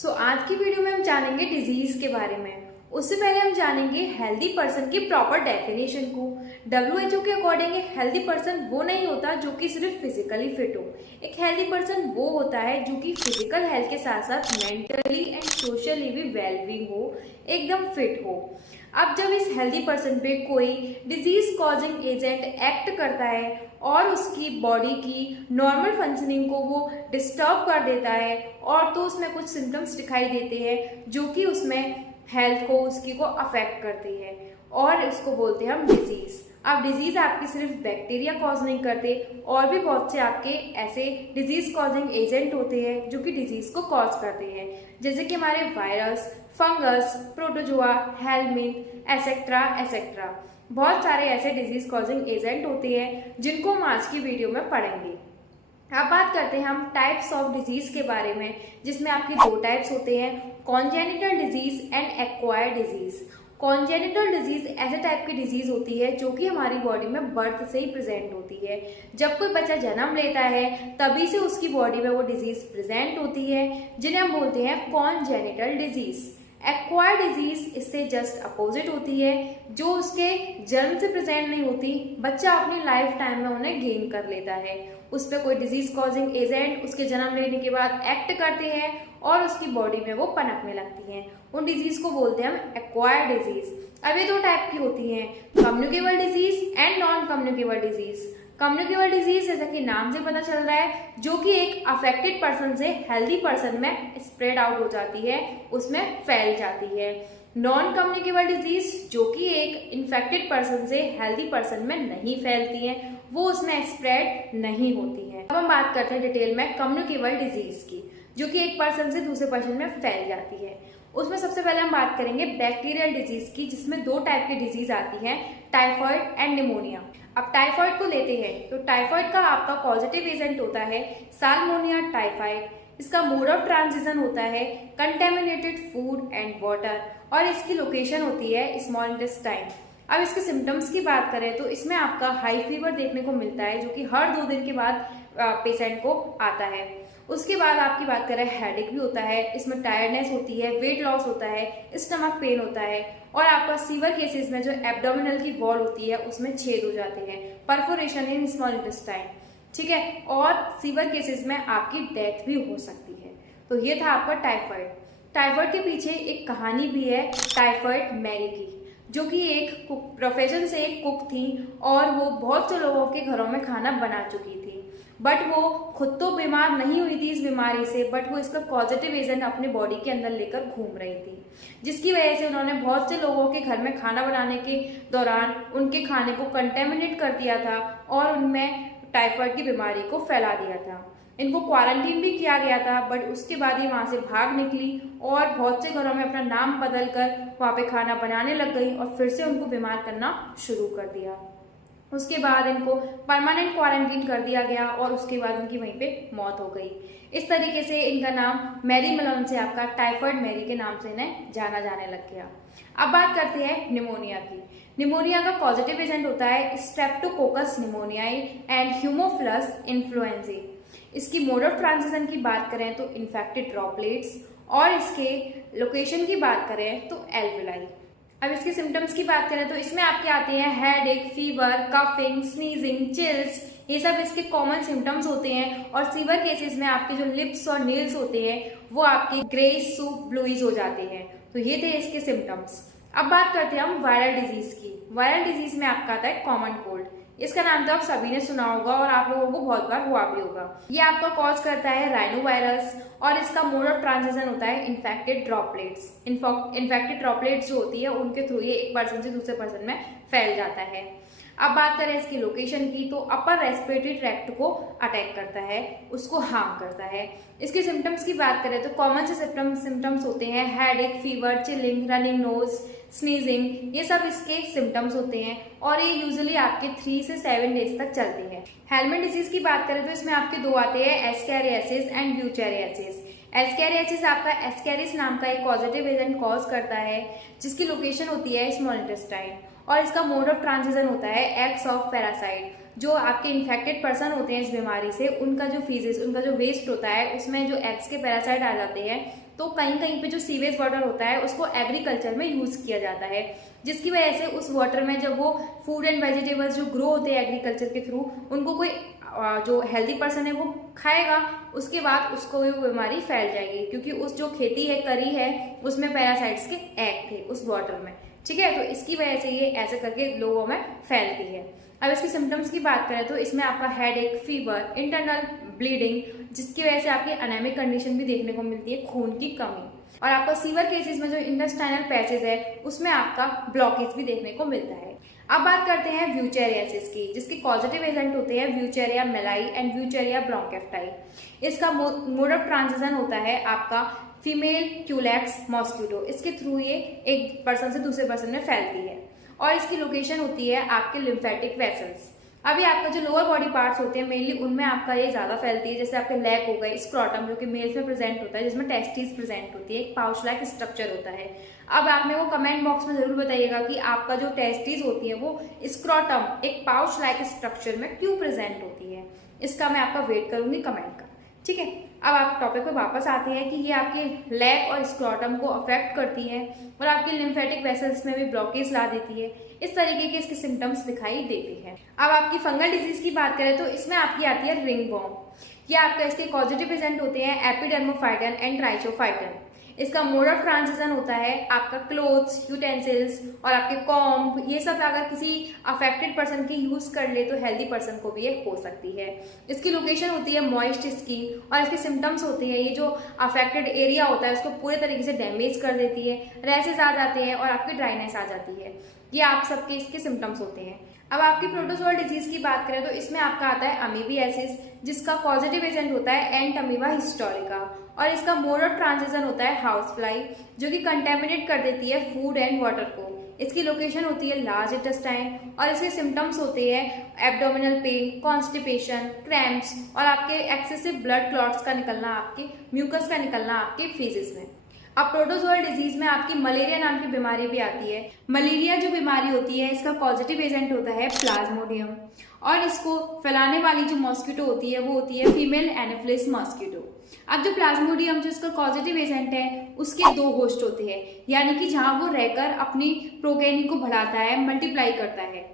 आज की वीडियो में हम जानेंगे डिजीज के बारे में। उससे पहले हम जानेंगे हेल्दी पर्सन की प्रॉपर डेफिनेशन को। WHO के अकॉर्डिंग एक हेल्दी पर्सन वो नहीं होता जो कि सिर्फ फिजिकली फिट हो। एक हेल्दी पर्सन वो होता है जो कि फिजिकल हेल्थ के साथ साथ मेंटली एंड सोशली भी वेलबींग हो, एकदम फिट हो। अब जब इस हेल्दी पर्सन पे कोई डिजीज कॉजिंग एजेंट एक्ट करता है और उसकी बॉडी की नॉर्मल फंक्शनिंग को वो डिस्टर्ब कर देता है और तो उसमें कुछ सिम्टम्स दिखाई देते हैं जो कि उसमें हेल्थ को उसकी को अफेक्ट करती है और उसको बोलते हैं हम डिजीज। अब डिजीज आपकी सिर्फ बैक्टीरिया कॉज नहीं करते, और भी बहुत से आपके ऐसे डिजीज कॉजिंग एजेंट होते हैं जो कि डिजीज को कॉज करते हैं, जैसे कि हमारे virus, fungus, protozoa, helminth etcetera etcetera. बहुत सारे ऐसे डिजीज कॉजिंग एजेंट होते हैं जिनको हम आज की वीडियो में पढ़ेंगे। अब बात करते हैं हम टाइप्स ऑफ डिजीज के बारे में, जिसमें आपके दो टाइप्स होते हैं, congenital disease and acquired disease. Congenital disease ऐसे टाइप की डिजीज होती है जो कि हमारी बॉडी में बर्थ से ही प्रेजेंट होती है। जब कोई बच्चा जन्म लेता है तभी से उसकी बॉडी में वो डिजीज प्रेजेंट होती है, जिन्हें हम बोलते हैं कॉन्जेनिटल डिजीज। एक्वायर्ड डिजीज इससे जस्ट अपोजिट होती है, जो उसके जन्म से प्रेजेंट नहीं होती, बच्चा अपनी लाइफ टाइम में उन्हें गेन कर लेता है। उस पर कोई डिजीज कॉजिंग एजेंट उसके जन्म लेने के बाद एक्ट करते हैं और उसकी बॉडी में वो पनपने लगती हैं। उन डिजीज को बोलते हैं हम एक्वायर्ड डिजीज। अब ये दो टाइप की होती हैं, communicable disease and non communicable disease. Communicable disease जैसा कि नाम से पता चल रहा है, जो कि एक अफेक्टेड पर्सन से हेल्दी पर्सन में स्प्रेड आउट हो जाती है, उसमें फैल जाती है। नॉन कम्युनिकेबल डिजीज जो कि एक इन्फेक्टेड पर्सन से हेल्दी पर्सन में नहीं फैलती है, वो उसमें स्प्रेड नहीं होती है। अब हम बात करते हैं डिटेल में कम्युनिकेबल डिजीज की, जो कि एक पर्सन से दूसरे पर्सन में फैल जाती है। उसमें सबसे पहले हम बात करेंगे बैक्टीरियल डिजीज की, जिसमें दो टाइप की डिजीज आती हैं, टाइफॉइड एंड निमोनिया। अब टाइफॉइड को लेते हैं तो टाइफॉइड का आपका पॉजिटिव एजेंट होता है साल्मोनिया टाइफाइड। इसका मोड ऑफ ट्रांजिशन होता है कंटेमिनेटेड फूड एंड वाटर, और इसकी लोकेशन होती है स्मॉल इंटेस्टाइन। अब इसके सिम्टम्स की बात करें तो इसमें आपका हाई फीवर देखने को मिलता है, जो कि हर 2 दिन के बाद पेशेंट को आता है। उसके बाद आपकी बात करें, हेडेक भी होता है, इसमें टायर्डनेस होती है, वेट लॉस होता है, स्टमक पेन होता है, और आपका सीवर केसेस में जो एब्डोमिनल की वॉल होती है उसमें छेद हो जाते हैं, परफोरेशन इन स्मॉल इंटेस्टाइन, ठीक है, और सीवर केसेस में आपकी डेथ भी हो सकती है। तो ये था आपका टाइफाइड। टाइफाइड के पीछे एक कहानी भी है टाइफाइड मैरी की, जो कि एक प्रोफेशन से एक कुक थी और वो बहुत से लोगों के घरों में खाना बना चुकी थी, बट वो खुद तो बीमार नहीं हुई थी इस बीमारी से, बट वो इसका पॉजिटिव एजेंट अपने बॉडी के अंदर लेकर घूम रही थी, जिसकी वजह से उन्होंने बहुत से लोगों के घर में खाना बनाने के दौरान उनके खाने को कंटेमिनेट कर दिया था और उनमें टाइफाइड की बीमारी को फैला दिया था। इनको क्वारंटीन भी किया गया था, बट उसके बाद ये वहां से भाग निकली और बहुत से घरों में अपना नाम बदलकर वहां पे खाना बनाने लग गई और फिर से उनको बीमार करना शुरू कर दिया। उसके बाद इनको परमानेंट क्वारंटीन कर दिया गया और उसके बाद उनकी वहीं पे मौत हो गई। इस तरीके से इनका नाम मैरी मलोन से आपका टाइफाइड मैरी के नाम से इन्हें जाना जाने लग गया। अब बात करते हैं निमोनिया की। निमोनिया का पॉजिटिव एजेंट होता है स्ट्रेप्टोकोकस निमोनियाई एंड ह्यूमोफिलस इन्फ्लुएंजाe। इसकी मोड ऑफ ट्रांजिशन की बात करें तो इन्फेक्टेड ड्रॉपलेट्स, और इसके लोकेशन की बात करें तो एल्वेलाई। अब इसके सिम्टम्स की बात करें तो इसमें आपके आते हैं headache, fever, coughing, sneezing, chills, ये सब इसके कॉमन सिम्टम्स होते हैं। और सीवर केसेस में आपके जो लिप्स और नील्स होते हैं वो आपके ग्रेस टू ब्लूइज हो जाते हैं। तो ये थे इसके सिम्टम्स। अब बात करते हैं हम वायरल डिजीज की। वायरल डिजीज में आपका आता है कॉमन कोल्ड। इसका नाम तो आप सभी ने सुना होगा और आप लोगों को बहुत बार हुआ भी होगा। ये आपका कॉज करता है राइनो वायरस, और इसका मोड ऑफ ट्रांजिशन होता है इन्फेक्टेड ड्रॉपलेट्स। इन्फेक्टेड ड्रॉपलेट्स जो होती है उनके थ्रू ये एक पर्सन से दूसरे पर्सन में फैल जाता है। अब बात करें इसकी लोकेशन की तो अपर रेस्पिरेटरी ट्रैक्ट को अटैक करता है, उसको हार्म करता है। इसके सिम्टम्स की बात करें तो कॉमन से सिम्टम्स होते हैं headache, fever, chilling, running nose, sneezing, ये सब इसके सिम्टम्स होते हैं और ये यूजुअली आपके 3 से 7 डेज तक चलते हैं। हेलमेट डिजीज की बात करें तो इसमें आपके दो आते हैं, एस्कैरियासिस एंड ब्यूचेरियासिस। एस्कैरियासिस आपका एस्कैरिस नाम का एक पॉजिटिव एजेंट कॉज करता है, जिसकी लोकेशन होती है स्मॉल इंटेस्टाइन, और इसका मोड ऑफ ट्रांजिशन होता है एक्स ऑफ पैरासाइट। जो आपके इन्फेक्टेड पर्सन होते हैं इस बीमारी से, उनका जो फीसेस, उनका जो वेस्ट होता है उसमें जो एग्स के पैरासाइट आ जाते हैं तो कहीं कहीं पे जो सीवेज वाटर होता है उसको एग्रीकल्चर में यूज़ किया जाता है, जिसकी वजह से उस वाटर में जब वो फूड एंड वेजिटेबल्स जो ग्रो होते हैं एग्रीकल्चर के थ्रू, उनको कोई जो हेल्दी पर्सन है वो खाएगा, उसके बाद उसको भी वो बीमारी फैल जाएगी, क्योंकि उस जो खेती है करी है उसमें पैरासाइट्स के एग थे उस वाटर में, ठीक है। तो इसकी वजह से ये ऐसे करके लोगों में फैलती है। अब इसकी सिम्टम्स की बात करें तो इसमें आपका हेडेक, फीवर, इंटरनल ब्लीडिंग, जिसकी वजह से आपकी एनेमिक कंडीशन भी देखने को मिलती है, खून की कमी, और आपका सीवर केसेस में जो इंटेस्टाइनल पैसेज है उसमें आपका ब्लॉकेज भी देखने को मिलता है। अब बात करते हैं व्यूचेरियासिस की, जिसके पॉजिटिव एजेंट होते हैं व्यूचेरिया मेलाई एंड व्यूचेरिया ब्रोंकेफ्टाई। इसका मोड ऑफ ट्रांजिशन होता है आपका फीमेल क्यूलेक्स मॉस्किटो, इसके थ्रू ये एक पर्सन से दूसरे पर्सन में फैलती है, और इसकी लोकेशन होती है आपके लिम्फेटिक वेसल्स। अभी आपका जो लोअर बॉडी पार्ट्स होते हैं मेनली उनमें आपका ये ज्यादा फैलती है, जैसे आपके लेग हो गए, स्क्रॉटम जो कि मेल्स में प्रेजेंट होता है, जिसमें टेस्टिस प्रेजेंट होती है, एक पाउच लाइक स्ट्रक्चर होता है। अब आप मेरे को कमेंट बॉक्स में जरूर बताइएगा कि आपका जो टेस्टिस होती है वो स्क्रॉटम एक पाउच लाइक स्ट्रक्चर में क्यों प्रेजेंट होती है, इसका मैं आपका वेट करूंगी कमेंट का, ठीक है। अब आप टॉपिक पे वापस आते हैं कि ये आपके लेग और स्क्रॉटम को अफेक्ट करती है और आपके लिम्फेटिक वेसल्स में भी ब्लॉकेज ला देती है। इस तरीके के इसके सिम्टम्स दिखाई देते हैं। अब आपकी फंगल डिजीज की बात करें तो इसमें आपकी आती है रिंगवॉर्म। ये आपका इसके पॉजिटिव एजेंट होते हैं एपिडर्मोफाइटन एंड ट्राइचोफाइटन। इसका मोड ऑफ ट्रांजिशन होता है आपका क्लोथ्स, यूटेंसिल्स और आपके कॉम्ब, ये सब अगर किसी अफेक्टेड पर्सन की यूज कर ले तो हेल्दी पर्सन को भी ये हो सकती है। इसकी लोकेशन होती है मॉइस्ट स्किन, और इसके सिम्टम्स होते हैं ये जो अफेक्टेड एरिया होता है उसको पूरे तरीके से डैमेज कर देती है, रैसेस आ जाते हैं और आपकी ड्राइनेस आ जाती है। ये आप सबके इसके सिम्टम्स होते हैं। अब आपकी प्रोटोजोअल डिजीज की बात करें तो इसमें आपका आता है अमीबियासिस, जिसका पॉजिटिव एजेंट होता है एंट अमीबा हिस्टोरिका, और इसका मोड ऑफ ट्रांजिशन होता है हाउस फ्लाई, जो कि कंटेमिनेट कर देती है फूड एंड वाटर को। इसकी लोकेशन होती है लार्ज इंटेस्टाइन, और इसके सिम्टम्स होते हैं एब्डोमिनल पेन, कॉन्स्टिपेशन, क्रैम्प्स और आपके एक्सेसिव ब्लड क्लॉट्स का निकलना, आपके म्यूकस का निकलना आपके फेसेस में। अब प्रोटोजोअल डिजीज में आपकी मलेरिया नाम की बीमारी भी आती है। मलेरिया जो बीमारी होती है इसका पॉजिटिव एजेंट होता है प्लाज्मोडियम, और इसको फैलाने वाली जो मॉस्किटो होती है वो होती है फीमेल एनोफिलिस मॉस्किटो। अब जो प्लाज्मोडियम जो इसका पॉजिटिव एजेंट है उसके दो होस्ट होते हैं, यानी कि जहां वो रहकर अपनी प्रोगेनी को बढ़ाता है, मल्टीप्लाई करता है।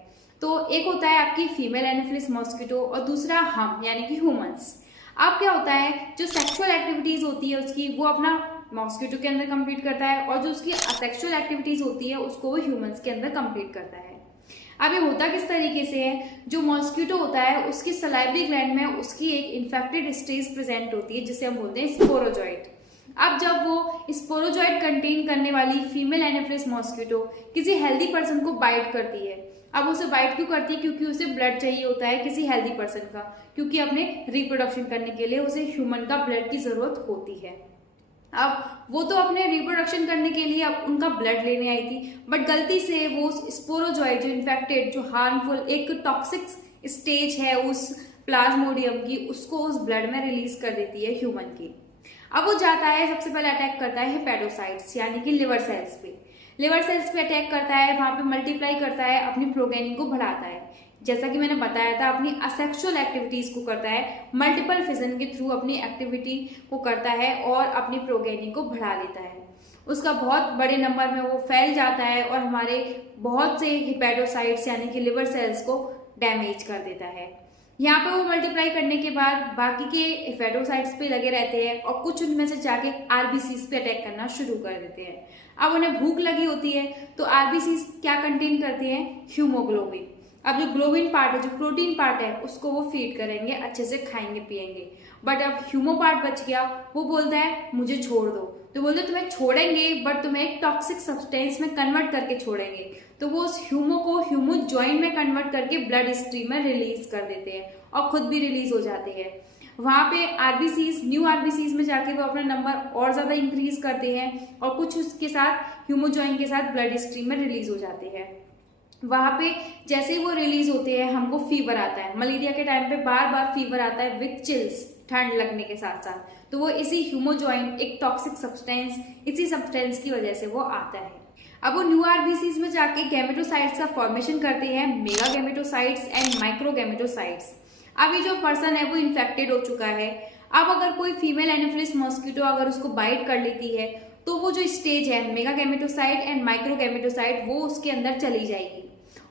तो एक होता है आपकी फीमेल एनोफिलिस मॉस्किटो और दूसरा हम यानी कि ह्यूमंस। अब क्या होता है, जो सेक्सुअल एक्टिविटीज होती है उसकी वो अपना मॉस्किटो के अंदर कंप्लीट करता है, और जो उसकी असेक्सुअल एक्टिविटीज होती है उसको वो ह्यूमंस के अंदर कंप्लीट करता है। अब ये होता किस तरीके से है, जो मॉस्किटो होता है उसकी सलाइवरी ग्लैंड में उसकी एक इन्फेक्टेड स्टेज प्रेजेंट होती है जिसे हम बोलते हैं स्पोरोजॉइट। अब जब वो स्पोरोजॉइट कंटेन करने वाली फीमेल एनोफिलिस मॉस्किटो किसी हेल्दी पर्सन को बाइट करती है। अब उसे बाइट क्यों करती है, क्योंकि उसे ब्लड चाहिए होता है किसी हेल्दी पर्सन का, क्योंकि अपने रिप्रोडक्शन करने के लिए उसे ह्यूमन का ब्लड की जरूरत होती है। अब वो तो अपने रिप्रोडक्शन करने के लिए अब उनका ब्लड लेने आई थी, बट गलती से वो स्पोरोजॉइट जो इन्फेक्टेड जो हार्मफुल एक टॉक्सिक स्टेज है उस प्लाज्मोडियम की, उसको उस ब्लड में रिलीज कर देती है ह्यूमन की। अब वो जाता है सबसे पहले अटैक करता है हेपेटोसाइट्स यानी कि लिवर सेल्स पे। लिवर सेल्स पे अटैक करता है, वहां पे मल्टीप्लाई करता है, अपनी प्रोगेनी को बढ़ाता है। जैसा कि मैंने बताया था अपनी असेक्सुअल एक्टिविटीज को करता है, मल्टीपल फिजन के थ्रू अपनी एक्टिविटी को करता है और अपनी प्रोगेनी को बढ़ा लेता है। उसका बहुत बड़े नंबर में वो फैल जाता है और हमारे बहुत से हिपेटोसाइट्स यानी कि लिवर सेल्स को डैमेज कर देता है। यहाँ पे वो मल्टीप्लाई करने के बाद बाकी के हिपेटोसाइट्स पे लगे रहते हैं और कुछ उनमें से जाके आरबीसीज पे अटैक करना शुरू कर देते हैं। अब उन्हें भूख लगी होती है तो आरबीसीज क्या कंटेन करते हैं, हीमोग्लोबिन। अब जो ग्लोबिन पार्ट है, जो प्रोटीन पार्ट है, उसको वो फीड करेंगे, अच्छे से खाएंगे पिएंगे। बट अब ह्यूमो पार्ट बच गया, वो बोलता है मुझे छोड़ दो, तो बोलते तुम्हें छोड़ेंगे बट तुम्हें एक टॉक्सिक सब्सटेंस में कन्वर्ट करके छोड़ेंगे। तो वो उस ह्यूमो को ह्यूमो जॉइंट में कन्वर्ट करके ब्लड स्ट्रीम में रिलीज कर देते हैं और खुद भी रिलीज हो जाते हैं। वहां पे आरबीसीज, न्यू आरबीसीज में जाके वो अपना नंबर और ज्यादा इंक्रीज करते हैं और कुछ उसके साथ ह्यूमो जॉइंट के साथ ब्लड स्ट्रीम में रिलीज हो जाते हैं। वहां पे जैसे ही वो रिलीज होते हैं हमको फीवर आता है। मलेरिया के टाइम पे बार बार फीवर आता है विथ चिल्स, ठंड लगने के साथ साथ। तो वो इसी ह्यूमोजॉइंट एक टॉक्सिक सब्सटेंस, इसी सब्सटेंस की वजह से वो आता है। अब वो न्यू आरबीसीज में जाके गैमेटोसाइट्स का फॉर्मेशन करते हैं, mega gametocytes and micro gametocytes. अब ये जो पर्सन है वो इन्फेक्टेड हो चुका है। अब अगर कोई फीमेल एनोफिलिस मॉस्किटो अगर उसको बाइट कर लेती है तो वो जो स्टेज है mega gametocyte and micro gametocyte वो उसके अंदर चली जाएगी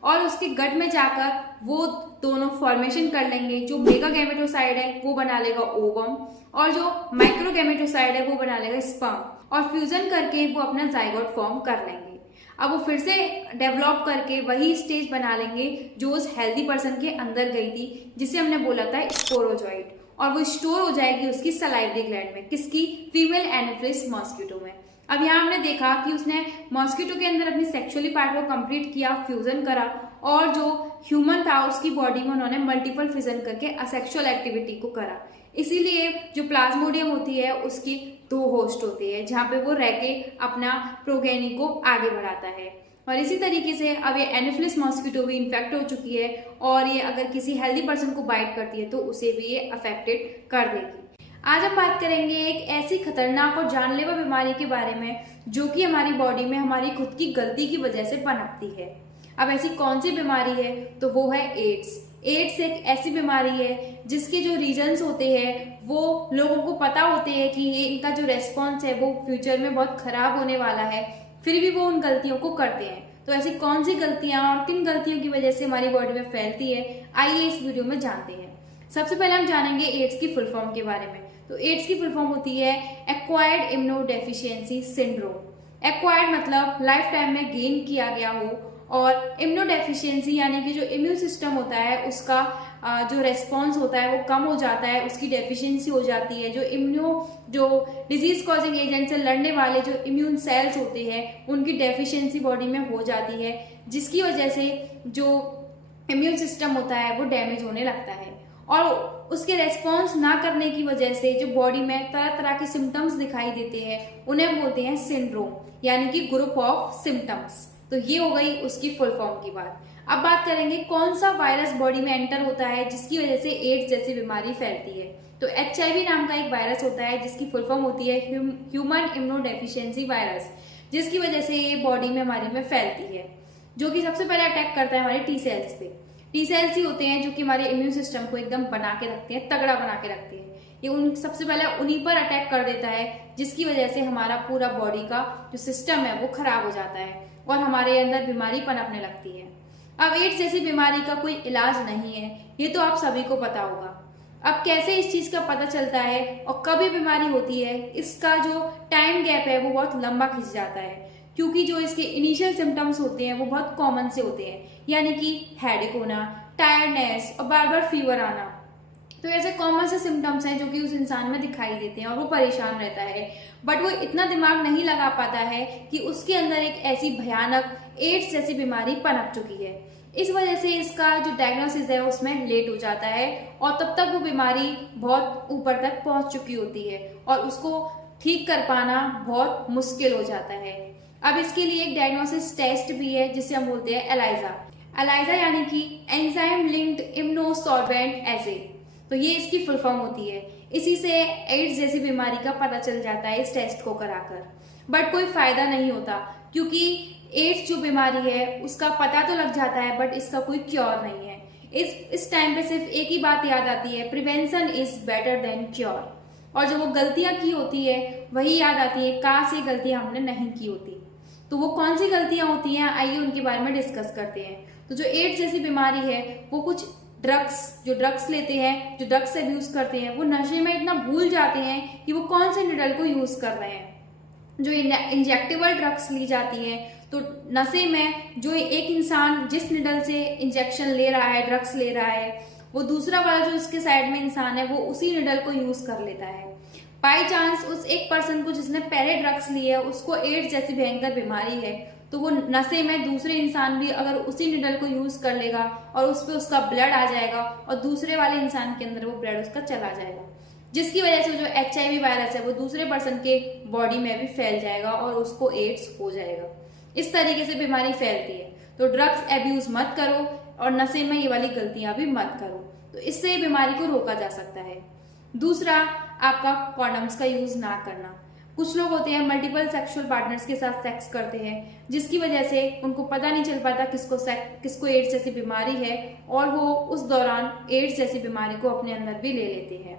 और उसके गट में जाकर वो दोनों फॉर्मेशन कर लेंगे। जो मेगा गैमेटोसाइड है वो बना लेगा ओवम और जो माइक्रो गैमेटोसाइड है वो बना लेगा स्पर्म और फ्यूजन करके वो अपना जाइगोट फॉर्म कर लेंगे। अब वो फिर से डेवलप करके वही स्टेज बना लेंगे जो उस हेल्दी पर्सन के अंदर गई थी, जिसे हमने बोला था स्पोरोजॉइड, और वो स्टोर हो जाएगी उसकी सलाइवरी ग्लैंड में, किसकी, फीमेल एनोफिलिस मॉस्किटो में। अब यहाँ हमने देखा कि उसने मॉस्किटो के अंदर अपनी सेक्सुअली पार्ट को कंप्लीट किया, फ्यूजन करा, और जो ह्यूमन था उसकी बॉडी में उन्होंने मल्टीपल फ्यूजन करके असेक्सुअल एक्टिविटी को करा। इसीलिए जो प्लाज्मोडियम होती है उसकी 2 होस्ट होती है जहाँ पे वो रह के अपना प्रोगेनी को आगे बढ़ाता है। और इसी तरीके से अब ये एनोफिलिस मॉस्किटो भी इन्फेक्ट हो चुकी है और ये अगर किसी हेल्दी पर्सन को बाइट करती है तो उसे भी ये अफेक्टेड कर देगी। आज हम बात करेंगे एक ऐसी खतरनाक और जानलेवा बीमारी के बारे में जो कि हमारी बॉडी में हमारी खुद की गलती की वजह से पनपती है। अब ऐसी कौन सी बीमारी है, तो वो है एड्स। एड्स एक ऐसी बीमारी है जिसके जो रीजंस होते हैं वो लोगों को पता होते हैं कि ये इनका जो रेस्पॉन्स है वो फ्यूचर में बहुत खराब होने वाला है, फिर भी वो उन गलतियों को करते हैं। तो ऐसी कौन सी गलतियां और किन गलतियों की वजह से हमारी बॉडी में फैलती है, आइए इस वीडियो में जानते हैं। सबसे पहले हम जानेंगे एड्स की फुल फॉर्म के बारे में। तो एड्स की फुल फॉर्म होती है एक्वायर्ड इम्यूनोडेफिशिएंसी सिंड्रोम। एक्वायर्ड मतलब लाइफ टाइम में गेन किया गया हो, और इम्यूनोडेफिशिएंसी यानी कि जो इम्यून सिस्टम होता है उसका जो रेस्पॉन्स होता है वो कम हो जाता है, उसकी डेफिशिएंसी हो जाती है। जो डिजीज कॉजिंग एजेंट से लड़ने वाले जो इम्यून सेल्स होते हैं उनकी डेफिशिएंसी बॉडी में हो जाती है, जिसकी वजह से जो इम्यून सिस्टम होता है वो डैमेज होने लगता है और उसके रेस्पॉन्स ना करने की वजह से जो बॉडी में तरह तरह के सिम्टम्स दिखाई देते हैं उन्हें हम बोलते हैं सिंड्रोम, यानी कि ग्रुप ऑफ सिम्टम्स। तो ये हो गई उसकी फुल फॉर्म की बात। अब बात करेंगे कौन सा वायरस बॉडी में एंटर होता है जिसकी वजह से एड्स जैसी बीमारी फैलती है। तो HIV नाम का एक वायरस होता है जिसकी फुल फॉर्म होती है ह्यूमन इम्यूनोडेफिशिएंसी वायरस, जिसकी वजह से ये बॉडी में हमारी में फैलती है, जो कि सबसे पहले अटैक करता है हमारे टी सेल्स पे। टी सेल्स ही होते हैं जो कि हमारे इम्यून सिस्टम को एकदम बना के रखते हैं, तगड़ा बना के रखते हैं। ये सबसे पहले उन्हीं पर अटैक कर देता है, जिसकी वजह से हमारा पूरा बॉडी का जो सिस्टम है वो खराब हो जाता है और हमारे अंदर बीमारी पनपने लगती है। अब एड्स जैसी बीमारी का कोई इलाज नहीं है, ये तो आप सभी को पता होगा। अब कैसे इस चीज का पता चलता है और कब ये बीमारी होती है, इसका जो टाइम गैप है वो बहुत लंबा खिंच जाता है, क्योंकि जो इसके इनिशियल सिम्टम्स होते हैं वो बहुत कॉमन से होते हैं, यानी कि हेडेक होना, टायर्डनेस और बार बार फीवर आना। तो ऐसे कॉमन से सिम्टम्स हैं जो कि उस इंसान में दिखाई देते हैं और वो परेशान रहता है, बट वो इतना दिमाग नहीं लगा पाता है कि उसके अंदर एक ऐसी भयानक एड्स जैसी बीमारी पनप चुकी है। इस वजह से इसका जो डायग्नोसिस है उसमें लेट हो जाता है और तब तक वो बीमारी बहुत ऊपर तक पहुंच चुकी होती है और उसको ठीक कर पाना बहुत मुश्किल हो जाता है। अब इसके लिए एक डायग्नोसिस टेस्ट भी है जिसे हम बोलते हैं एलाइजा। एलाइजा यानी कि एंजाइम लिंक्ड इम्यूनोसॉर्बेंट एसे। तो ये इसकी फुल फॉर्म होती है। इसी से एड्स जैसी बीमारी का पता चल जाता है इस टेस्ट को कराकर, बट कोई फायदा नहीं होता, क्योंकि एड्स जो बीमारी है उसका पता तो लग जाता है बट इसका कोई क्योर नहीं है। इस टाइम पे सिर्फ एक ही बात याद आती है, prevention is better than cure. और जो वो गलतियां की होती है वही याद आती है, काश ये गलतियां हमने नहीं की होती। तो वो कौन सी गलतियां होती हैं, आइए उनके बारे में डिस्कस करते हैं। तो जो एड्स जैसी बीमारी है वो कुछ ड्रग्स लेते हैं, जो ड्रग्स अब्यूज करते हैं, वो नशे में इतना भूल जाते हैं कि वो कौन से निडल को यूज कर रहे हैं। जो इंजेक्टेबल ड्रग्स ली जाती हैं, तो नशे में जो एक इंसान जिस निडल से इंजेक्शन ले रहा है, ड्रग्स ले रहा है, वो दूसरा वाला जो उसके साइड में इंसान है वो उसी निडल को यूज कर लेता है। बाई चांस उस एक पर्सन को जिसने पहले ड्रग्स लिए है उसको एड्स जैसी भयंकर बीमारी है, तो वो नशे में दूसरे इंसान भी अगर उसी निडल को यूज कर लेगा और उस पर उसका ब्लड आ जाएगा और दूसरे वाले इंसान के अंदर वो ब्लड उसका चला जाएगा, जिसकी वजह से जो HIV वायरस है वो दूसरे पर्सन के बॉडी में भी फैल जाएगा और उसको एड्स हो जाएगा। इस तरीके से बीमारी फैलती है। तो ड्रग्स एब्यूज मत करो और नशे में ये वाली गलतियां भी मत करो, तो इससे बीमारी को रोका जा सकता है। दूसरा, आपका कॉन्डम्स का यूज ना करना। कुछ लोग होते हैं मल्टीपल सेक्सुअल पार्टनर्स के साथ सेक्स करते हैं, जिसकी वजह से उनको पता नहीं चल पाता किसको एड्स जैसी बीमारी है और वो उस दौरान एड्स जैसी बीमारी को अपने अंदर भी ले लेते हैं।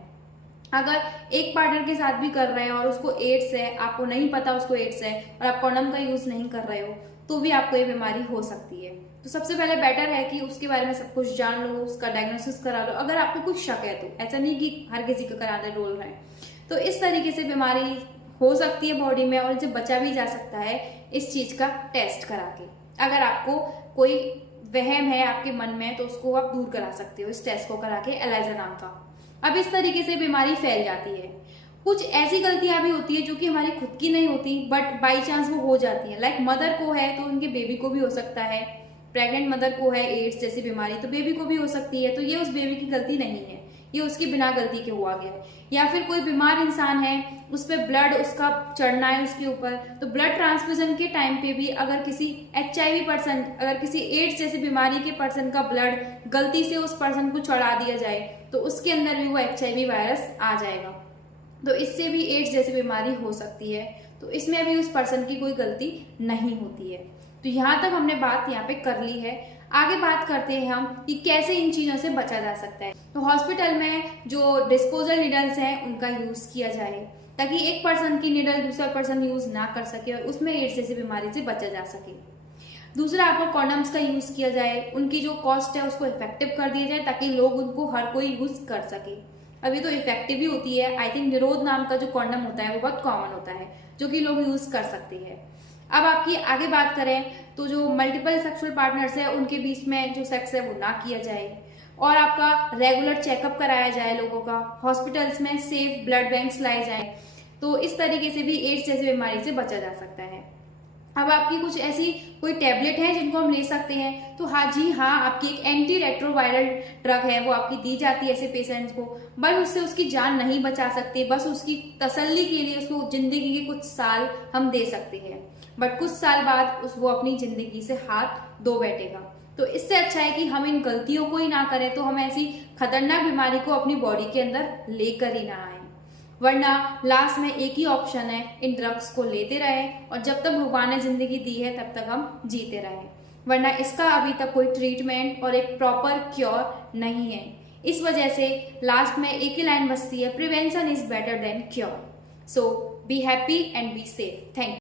अगर एक पार्टनर के साथ भी कर रहे हैं और उसको एड्स है, आपको नहीं पता उसको एड्स है और आप कॉन्डम का यूज नहीं कर रहे हो, तो भी आपको ये बीमारी हो सकती है। तो सबसे पहले बेटर है कि उसके बारे में सब कुछ जान लो, उसका डायग्नोसिस करा लो अगर आपको कुछ शक है तो। ऐसा नहीं कि हर किसी का कराने डोल रहे हैं। तो इस तरीके से बीमारी हो सकती है बॉडी में, और इसे बचा भी जा सकता है इस चीज का टेस्ट करा के। अगर आपको कोई वहम है आपके मन में तो उसको आप दूर करा सकते हो इस टेस्ट को करा के, एलाइजा नाम का। अब इस तरीके से बीमारी फैल जाती है। कुछ ऐसी गलतियां भी होती है जो कि हमारी खुद की नहीं होती, बट बाई चांस वो हो जाती है। लाइक मदर को है तो उनके बेबी को भी हो सकता है, प्रेग्नेंट मदर को है एड्स जैसी बीमारी तो बेबी को भी हो सकती है। तो ये उस बेबी की गलती नहीं है, ये उसकी बिना गलती के हुआ गया है। या फिर कोई बीमार इंसान है, उस पर ब्लड उसका चढ़ना है उसके ऊपर, तो ब्लड ट्रांसफ्यूजन के टाइम पे भी अगर किसी HIV पर्सन, अगर किसी एड्स जैसी बीमारी के पर्सन का ब्लड गलती से उस पर्सन को चढ़ा दिया जाए तो उसके अंदर भी वो HIV वायरस आ जाएगा। तो इससे भी एड्स जैसी बीमारी हो सकती है। तो इसमें भी उस पर्सन की कोई गलती नहीं होती है। तो यहाँ तक हमने बात यहाँ पे कर ली है। आगे बात करते हैं हम कि कैसे इन चीजों से बचा जा सकता है। तो हॉस्पिटल में जो डिस्पोजल निडल्स हैं उनका यूज किया जाए ताकि एक पर्सन की निडल दूसरा पर्सन यूज ना कर सके और उसमें एड्स जैसी बीमारी से बचा जा सके। दूसरा, आपको कॉन्डम्स का यूज किया जाए, उनकी जो कॉस्ट है उसको इफेक्टिव कर दिया जाए ताकि लोग उनको हर कोई यूज कर सके। अभी तो इफेक्टिव ही होती है। आई थिंक निरोध नाम का जो कॉन्डम होता है वो बहुत कॉमन होता है जो कि लोग यूज कर सकते हैं। अब आपकी आगे बात करें तो जो मल्टीपल सेक्सुअल पार्टनर्स है उनके बीच में जो सेक्स है वो ना किया जाए, और आपका रेगुलर चेकअप कराया जाए लोगों का। हॉस्पिटल्स में सेफ ब्लड बैंक्स लाए जाए। तो इस तरीके से भी एड्स जैसी बीमारी से बचा जा सकता है। अब आपकी कुछ ऐसी कोई टैबलेट है जिनको हम ले सकते हैं, तो हाँ जी हाँ, आपकी एक एंटी रेट्रोवायरल ड्रग है वो आपकी दी जाती है ऐसे पेशेंट्स को। बस उससे उसकी जान नहीं बचा सकते, बस उसकी तसल्ली के लिए उसको जिंदगी के कुछ साल हम दे सकते हैं, बट कुछ साल बाद वो अपनी जिंदगी से हाथ धो बैठेगा। तो इससे अच्छा है कि हम इन गलतियों को ही ना करें, तो हम ऐसी खतरनाक बीमारी को अपनी बॉडी के अंदर लेकर ही ना आए। वरना लास्ट में एक ही ऑप्शन है, इन ड्रग्स को लेते रहे और जब तक भगवान ने जिंदगी दी है तब तक हम जीते रहे। वरना इसका अभी तक कोई ट्रीटमेंट और एक प्रॉपर क्योर नहीं है। इस वजह से लास्ट में एक ही लाइन बचती है, prevention is better than cure. So be happy and be safe. Thank you.